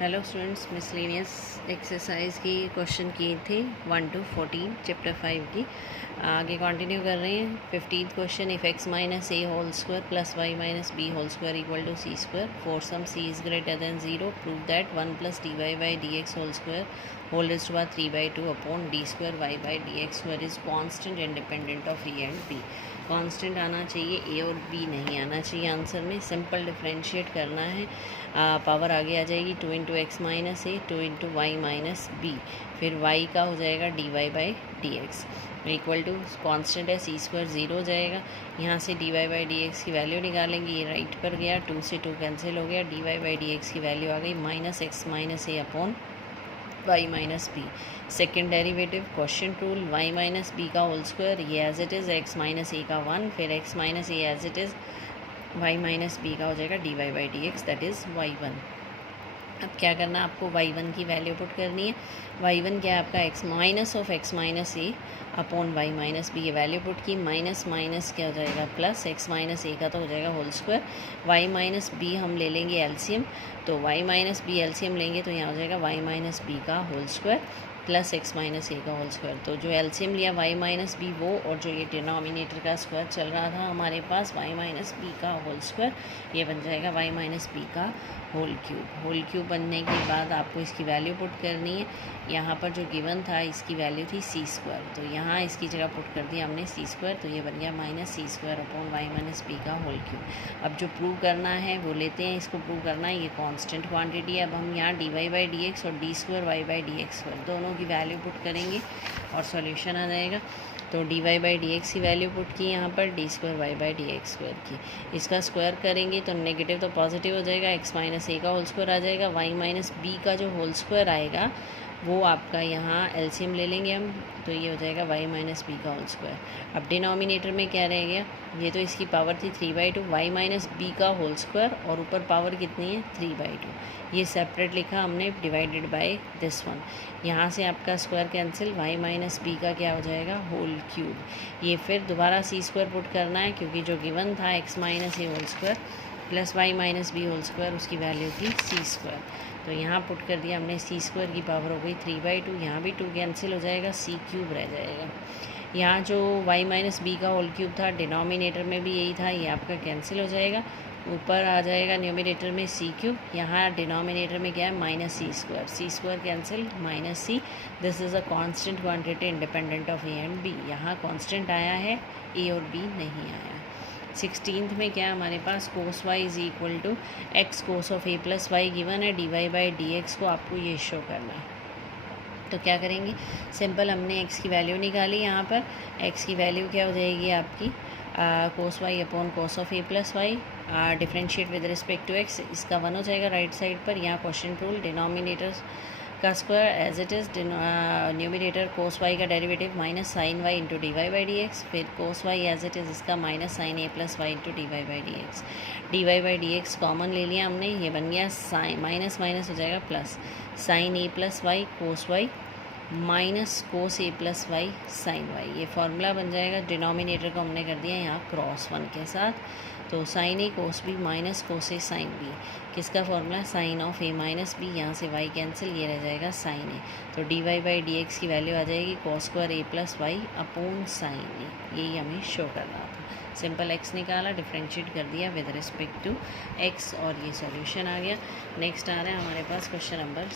Hello students, miscellaneous exercise की question किए थे 1 to 14 चैप्टर 5 की। आगे कंटिन्यू कर रहे हैं। 15th question, if x minus A whole square plus Y minus B whole square equal to C square for some C is greater than 0 prove that 1 plus D Y by D X whole square whole raised to power 3/2 upon D square Y by D x square is constant independent of A and B. Constant आना चाहिए, ए और B नहीं आना चाहिए answer में। Simple differentiate करना है। Power आगे आ जाएगी 2 into X minus A 2 into Y minus B, फिर वाई का हो जाएगा D Y by D X equal to constant है सी स्क्वायर 0 हो जाएगा। यहाँ से D Y by D x की वैल्यू निकालेंगे, ये राइट पर गया, 2 से 2 कैंसिल हो गया, D Y by D x की वैल्यू आ गई minus X minus A upon Y minus B. Second derivative question rule, Y minus B का होल स्क्वायर ये as it is X minus A का 1, फिर X minus A as it is Y minus B का हो जाएगा D Y by D X that is Y one. अब क्या करना है, आपको वाई वन की वैल्यू पुट करनी है। वाई वन क्या है आपका, X minus of X minus A upon Y minus B, ये वैल्यू पुट की। माइनस माइनस क्या हो जाएगा प्लस, एक्स माइनस ए का तो हो जाएगा whole square, Y minus B हम ले लेंगे एलसीएम, तो वाई माइनस बी एलसीएम लेंगे तो यहाँ हो जाएगा वाई माइनस बी का whole square plus X minus A का होल स्क्वायर। तो जो एलसीएम लिया वाई माइनस बी वो, और जो ये डिनोमिनेटर का स्क्वायर चल रहा था हमारे पास वाई माइनस बी का होल स्क्वायर, ये बन जाएगा वाई माइनस बी का होल क्यूब। होल क्यूब बनने के बाद आपको इसकी वैल्यू पुट करनी है। यहाँ पर जो गिवन था इसकी वैल्यू थी सी स्क्वायर, तो यहाँ इसकी जगह पुट कर दिया हमने सी स्क्वायर, तो ये बन गया minus C square upon Y minus B का होल क्यूब। अब जो प्रूव करना है वो लेते हैं, इसको प्रूव करना है, ये कांस्टेंट क्वांटिटी है। अब हम यहाँ d Y by D x और d square Y by D x square दोनों की वैल्यू पुट करेंगे और सॉल्यूशन आ जाएगा। तो D Y by D x की वैल्यू पुट की यहाँ पर, D square Y by D x square की। इसका स्क्वायर करेंगे तो नेगेटिव तो पॉजिटिव हो जाएगा, एक्स माइनस ए का होल स्क्वायर आ जाएगा, वाई माइनस बी का जो होल स्क्वायर आएगा वो आपका यहाँ एलसीएम ले लेंगे हम, तो ये हो जाएगा वाई माइनस बी का होल स्क्वायर। अब डिनोमिनेटर में क्या रह गया, ये तो इसकी पावर थी 3/2, वाई माइनस बी का होल स्क्वायर और ऊपर पावर कितनी है 3/2, ये सेपरेट लिखा हमने डिवाइडेड बाय दिस वन। यहाँ से आपका square cancel, Y minus B का क्या हो जाएगा होल क्यूब। ये फिर दोबारा सी स्क्वायर पुट करना है क्योंकि जो गिवन था एक्स माइनस ए whole square plus Y minus B whole square उसकी वैल्यू थी सी स्क्वायर, तो यहाँ पुट कर दिया हमने, सी स्क्वायर की पावर हो गई 3/2, यहाँ भी 2 कैंसिल हो जाएगा, सी क्यूब रह जाएगा। यहाँ जो वाई माइनस बी का होल क्यूब था डिनोमिनेटर में भी यही था, ये आपका कैंसिल हो जाएगा, ऊपर आ जाएगा न्यूमिनेटर में सी क्यूब, यहाँ डिनोमिनेटर में क्या है minus C square, C square cancel minus C. This is a constant quantity independent of A and B, यहाँ कांस्टेंट आया है, ए और बी नहीं आया। 16th में क्या है हमारे पास, cos y is equal to x cos of a plus y given है, d Y by D x को आपको ये शो करना है। तो क्या करेंगे, सिंपल हमने एक्स की वैल्यू निकाली, यहाँ पर एक्स की वैल्यू क्या हो जाएगी आपकी cos y upon cos of a plus y, differentiate with respect to x, इसका 1 हो जाएगा राइट साइड पर। यहाँ क्वेश्चन रूल, डिनोमिनेटर का square as it is, numerator cos y का derivative minus sine y into d Y by D x, फिर cos y as it is इसका minus sine a plus y into d Y by D x. D Y by D x common ले लिया हमने, ये बन गया sign, minus minus हो जाएगा plus, sign a plus Y cos y minus cos A plus Y sign Y, ये formula बन जाएगा। डिनोमिनेटर को हमने कर दिया यहाँ क्रॉस 1 के साथ, तो sine A cos B minus cos A sine B, किसका formula sine of A minus B, यहाँ से वाई कैंसिल, ये रह जाएगा साइन ए, तो D Y by D x की वैल्यू आ जाएगी cos square A plus Y upon sine A, यही हमें शो करना था। सिंपल एक्स निकाला, डिफ्रेंशिएट कर दिया विद रिस्पेक्ट टू एक्स और ये सॉल्यूशन आ गया। नेक्स्ट आ रहा है हमारे पास क्वेश्चन नंबर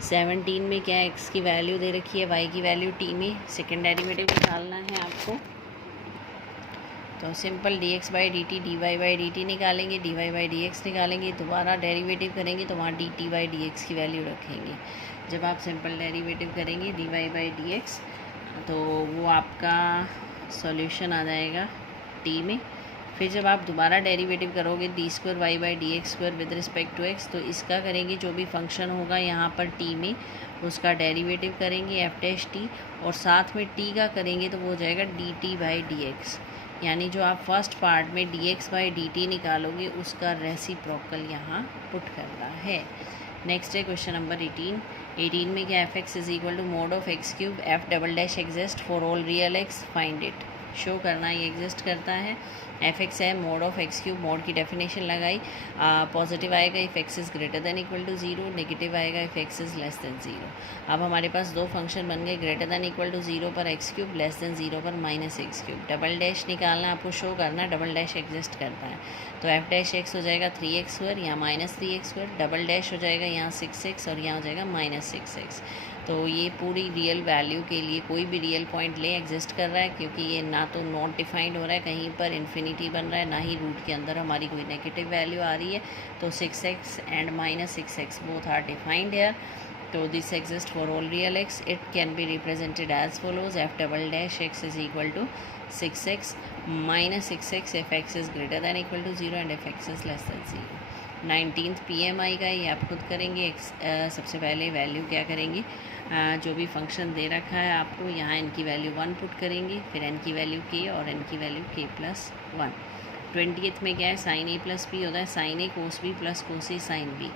17 में क्या है, एक्स की वैल्यू दे रखी है, वाई की वैल्यू टी में, सेकेंड डेरिवेटिव निकालना है आपको। तो simple d x by d t, d Y by d t निकालेंगे, d Y by D x निकालेंगे, दोबारा डेरिवेटिव करेंगे तो वहाँ d t by D x की वैल्यू रखेंगे। जब आप सिंपल डेरिवेटिव करेंगे d Y by D x तो वो आपका सॉल्यूशन आ जाएगा टी में। फिर जब आप दोबारा डेरिवेटिव करोगे D square Y by D x square with respect to X, तो इसका करेंगे जो भी फंक्शन होगा यहाँ पर टी में उसका डेरिवेटिव करेंगे एफ डैश टी, और साथ में टी का करेंगे तो वो हो जाएगा D t by D x, यानी जो आप फर्स्ट पार्ट में D x by d T निकालोगे उसका रेसिप्रोकल यहाँ पुट करना है। नेक्स्ट है क्वेश्चन नंबर 18 में क्या f x is equal to mod of x cube f double dash exist for all real x, find it. Show करना, ये एग्जिस्ट करता है। एफ एक्स है mod of x cube, mod की definition लगाई, positive आएगा if x is greater than equal to 0, negative आएगा if x is less than 0। अब हमारे पास दो फंक्शन बन गए, ग्रेटर देन इक्वल टू 0 पर एक्स क्यूब, लेस देन 0 पर minus x cube. Double dash निकालना आपको, शो करना डबल डैश एग्जिस्ट करता है, तो एफ डैश एक्स हो जाएगा 3x², यहाँ माइनस 3x², डबल डैश हो जाएगा यहाँ 6x और यहाँ हो जाएगा माइनस 6x। तो ये पूरी रियल वैल्यू के लिए कोई भी रियल पॉइंट ले एग्जिस्ट कर रहा है, क्योंकि ये ना तो नॉट डिफाइंड हो रहा है, कहीं पर इन्फिनिटी बन रहा है, ना ही रूट के अंदर हमारी कोई नेगेटिव वैल्यू आ रही है। तो 6x and minus 6x both are defined here. तो this exist for all real x. It can be represented as follows, f double dash x is equal to 6x minus 6x if x is greater than equal to 0 and if x is less than 0। 19th PMI का ये आप खुद करेंगे। सबसे पहले value क्या करेंगे, जो भी फंक्शन दे रखा है आपको, यहाँ n की वैल्यू 1 पुट करेंगे, फिर n की वैल्यू k और n की वैल्यू k+1। 20th में क्या है, साइन a प्लस b होता है, sine a cos b plus cos a sine b।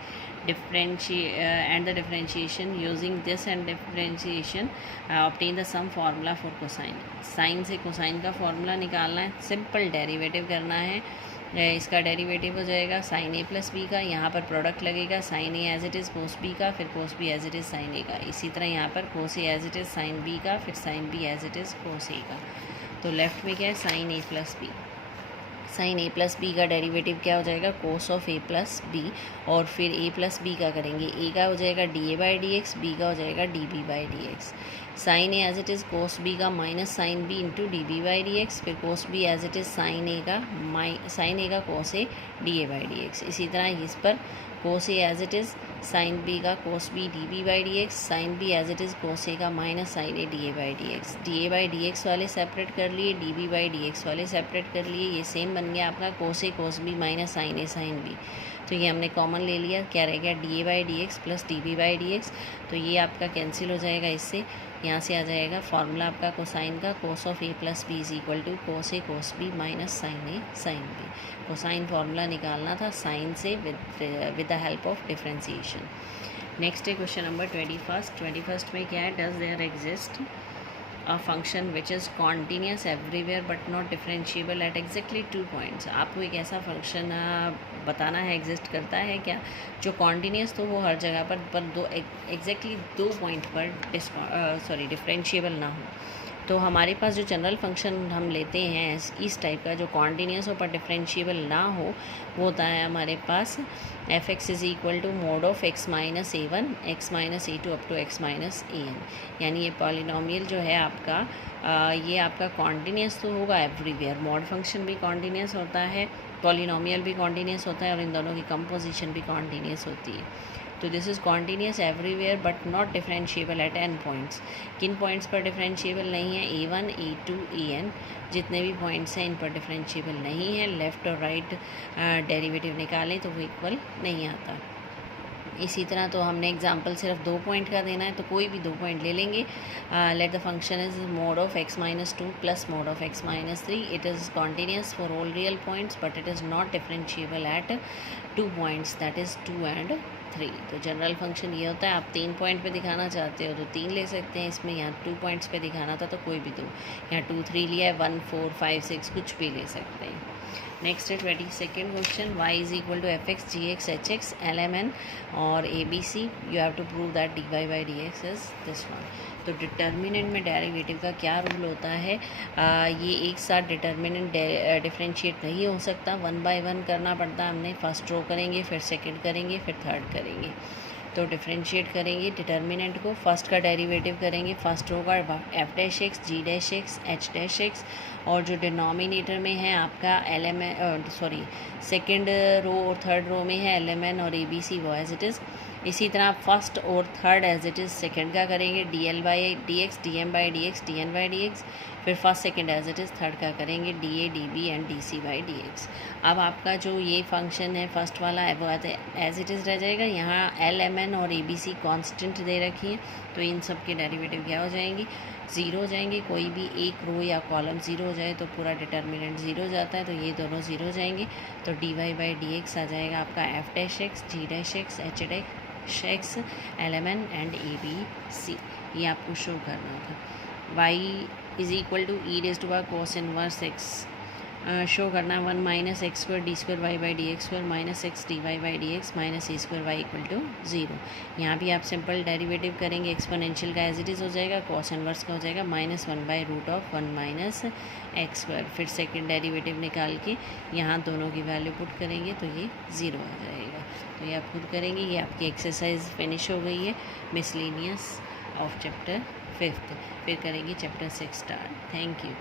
And the differentiation using this and differentiation obtain the sum formula for cosine. Sine से cosine का formula निकालना है, simple derivative करना है। इसका derivative हो जाएगा साइन a प्लस बी का, यहाँ पर प्रोडक्ट लगेगा sine a as it is cos b का, फिर cos b as it is sine a का। इसी तरह यहाँ पर cos a as it is sine b का, फिर sine b as it is cos a का। तो लेफ्ट में क्या है, sine a plus B. Sine a plus B का डेरिवेटिव क्या हो जाएगा, cos of a plus B, और फिर a प्लस बी का करेंगे, a का हो जाएगा dA/dx, b का हो जाएगा dB/dx। Sine a as it is cos b का minus sine b into dB/dx, फिर cos b as it is sine a का कोस a dA/dx। इसी तरह इस पर cos a as it is sine b का cos b dB/dx, sine b as it is cos a का minus sine a dA/dx। dA/dx वाले separate कर लिए, dB/dx वाले सेपरेट कर लिए, ये सेम बन गया आपका cos a cos b minus sine a sine b। तो ये हमने कॉमन ले लिया, क्या रह गया, dA/dx प्लस dB/dx। तो ये आपका कैंसिल हो जाएगा इससे, यहाँ से आ जाएगा फार्मूला आपका कोसाइन का, cos of a plus B is equal to cos a cos b minus sine a sine b। Cosine formula निकालना था साइन से with the help of differentiation. Next है क्वेश्चन नंबर 21st में क्या है, does there exist a function which is continuous everywhere but not differentiable at exactly 2 points। आपको एक ऐसा फंक्शन बताना है, एग्जिस्ट करता है क्या, जो कॉन्टीन्यूस तो वो हर जगह पर दो एग्जैक्टली 2 पॉइंट पर डिफरेंशिएबल ना हो। तो हमारे पास जो जनरल फंक्शन हम लेते हैं इस टाइप का, जो कॉन्टीन्यूस हो पर डिफरेंशिएबल ना हो, वो होता है हमारे पास f x is equal to mod of x minus a1 x minus a2 up to x minus an। यानी ये पॉलिनोमियल जो है आपका ये आपका कॉन्टीन्यूस तो होगा एवरीवेयर। मॉड फंक्शन भी कॉन्टीन्यूस होता है, पॉलिनोमियल भी कॉन्टीन्यूस होता है, और इन दोनों की कंपोजिशन भी कॉन्टीन्यूस होती है। तो this is continuous everywhere but not differentiable eight n points. किन पॉइंट्स पर डिफरेंशिएबल नहीं है, a1 a2 an, जितने भी पॉइंट्स हैं इन पर डिफरेंशिएबल नहीं है। लेफ़्ट और राइट डेरिवेटिव निकालें तो वो इक्वल नहीं आता। इसी तरह तो हमने एग्जांपल सिर्फ 2 पॉइंट का देना है, तो कोई भी 2 पॉइंट ले लेंगे। Let the function is mode of x minus 2 plus mode of x minus 3। It is continuous for all real points but it is not differentiable eight 2 points, that is 2 and 3। तो general function ये होता है, आप 3 point पे दिखाना चाहते हो तो 3 ले सकते हैं, इसमें यहाँ 2 पॉइंट्स पे दिखाना था तो कोई भी 2, यहाँ 2 3 लिया है, 1 4 5 6 कुछ भी ले सकते हैं। नेक्स्ट है 22nd question, y is equal to f x g x h x l m n और a b c. You have to prove that d Y by D x is this one. तो determinant में derivative का क्या rule होता है, ये एक साथ डिटर्मिनेंट डिफरेंशिएट नहीं हो सकता, 1 बाय 1 करना पड़ता है। हमने फर्स्ट रो करेंगे, फिर सेकंड करेंगे, फिर थर्ड करेंगे। तो डिफरेंशिएट करेंगे डिटर्मिनेंट को, फर्स्ट का डेरिवेटिव करेंगे, फर्स्ट रो का f dash x g dash x h dash x, और जो डिनोमिनेटर में है आपका l m n second row और थर्ड रो में है एल एम एन और ए बी सी, वो एज इट इज़। इसी तरह फर्स्ट और third as it is second का करेंगे, d l by D x d m by D x d n by D x, फिर first second as it is third का करेंगे, d a d b and d c by D x. अब आपका जो ये function है first वाला है वो एज इट इज़ रह जाएगा। यहाँ एल एम एन और ए बी सी कॉन्स्टेंट दे रखी है, तो इन सब के डेरिवेटिव क्या हो जाएंगे, 0 हो जाएंगे। कोई भी एक रो या कॉलम 0 हो जाए तो पूरा डिटर्मिनेंट 0 हो जाता है, तो ये दोनों 0 हो जाएंगे। तो D Y by D x आ जाएगा आपका f dash x g dash x h dash x l m n and a b c. ये आपको शो करना था। Y is equal to e raise to power cos inverse x show करना 1 minus x square d square Y by D x square minus x d Y by D x minus e square y equal to 0। यहाँ भी आप simple derivative करेंगे, exponential का as it is हो जाएगा, cos inverse का हो जाएगा -1/√1 माइनस एक्स स्क्वायर। फिर सेकेंड डेरिवेटिव निकाल के यहाँ दोनों की वैल्यू पुट करेंगे तो ये 0 आ जाएगा। तो ये आप खुद करेंगे। ये आपकी एक्सरसाइज फिनिश हो गई है मिसलेनियस ऑफ चैप्टर 5। फिर करेंगे चैप्टर 6 स्टार्ट। Thank you.